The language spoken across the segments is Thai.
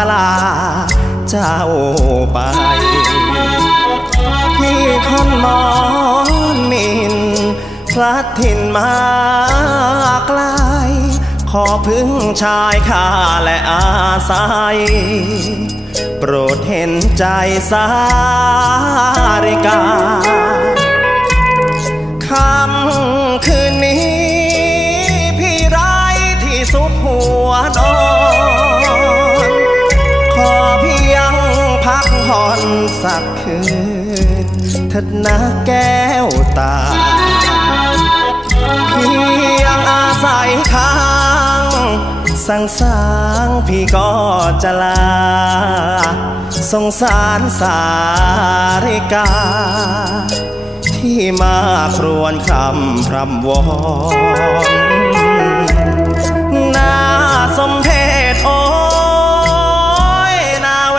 จะลาเจ้าไปพี่คนมอนมินพลัดถิ่นมาไกลขอพึ่งชายข้าและอาศัยโปรดเห็นใจสาริกาค่ำคืนนี้พี่ไร้ที่ซุกหัวนอนขอเพียงพักผ่อนสักคืนเถิดนะแก้วตาเพียงอาศัยค้างสั่งสางพี่ก็จะลาสงสารสาริกาที่มาครวญคำพร่ำวอนน่าสมเพชโอ้ยน่าเว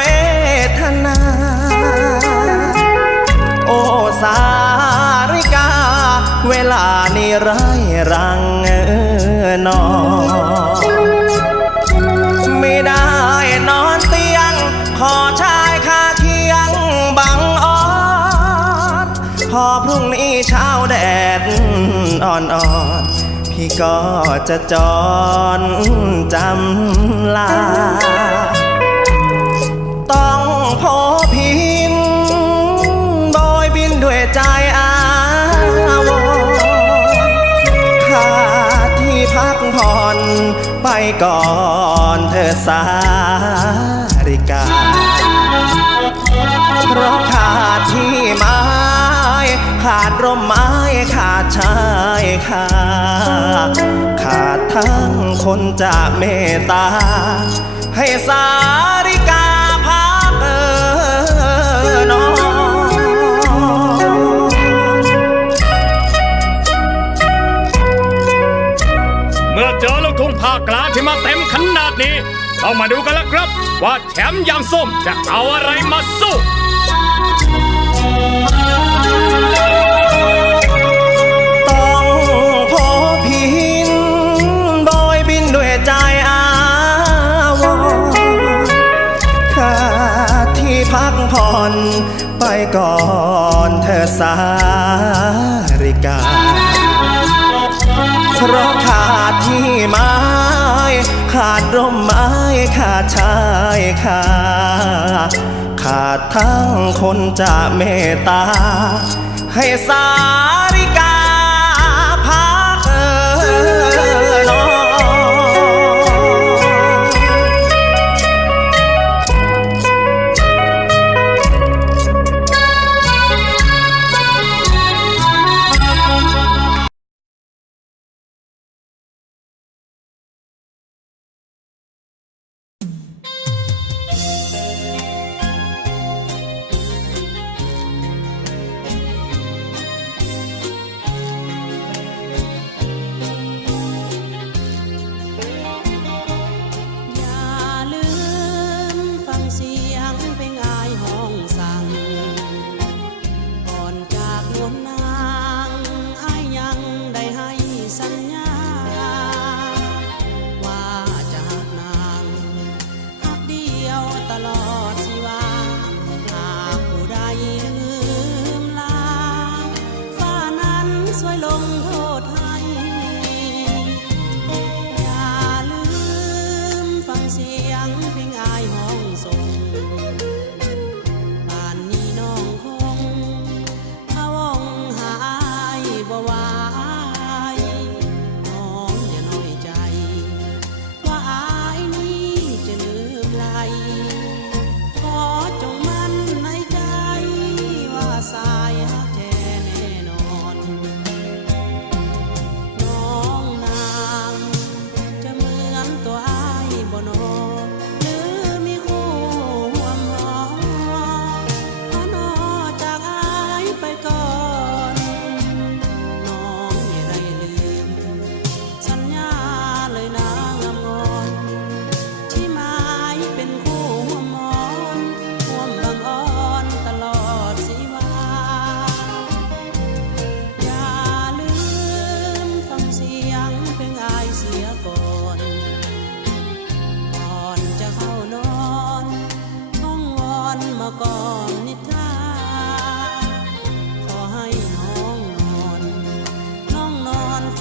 ทนาโอ้สาริกาเวลานี้ไร้รังนอนไม่ได้นอนเตียงขอชายคาเคียงบังอ่อนพอพรุ่งนี้เช้าแดดอ่อนๆพี่ก็จะจรจำลาต้องโผพินโบยบินด้วยใจอาวรข้าที่พักผ่อนไปก่อนเธอสาริกาเพราะขาดที่ไม้ขาดร่มไม้ขาดชายคาขาดทั้งคนจะเมตตาให้สาริกาพักนอนเมื่อเจอลูกทุ่งภาคกลางที่มาเต็มขนาดนี้ต้องมาดูกันแล้วครับว่าแชมป์อย่างส้มจะเอาอะไรมาสู้ต้องโผพินโบยบินด้วยใจอาวรข้าที่พักผ่อนไปก่อนเธอสาริกาเพราะขาดที่ไม้ขาดร่มไม้ขาดชายคาขาดทั้งคนจะเมตตาให้สาริกาพักนอน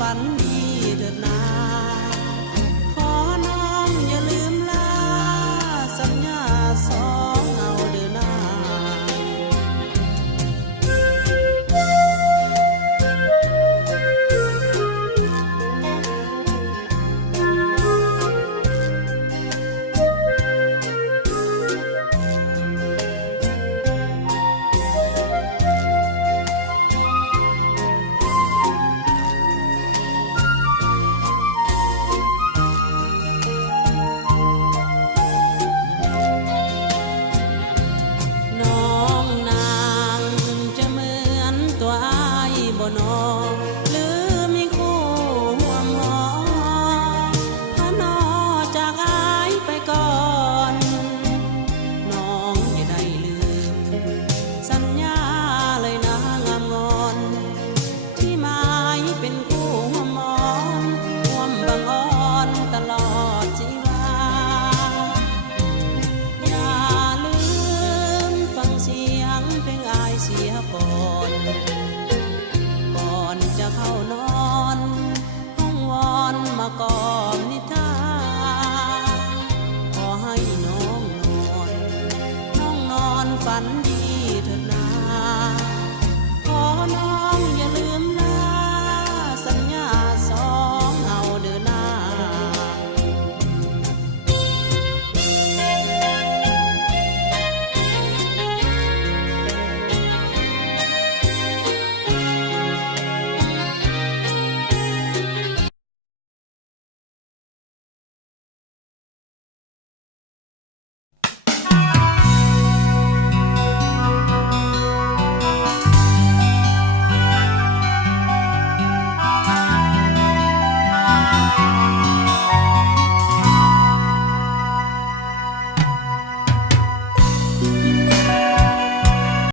สัญ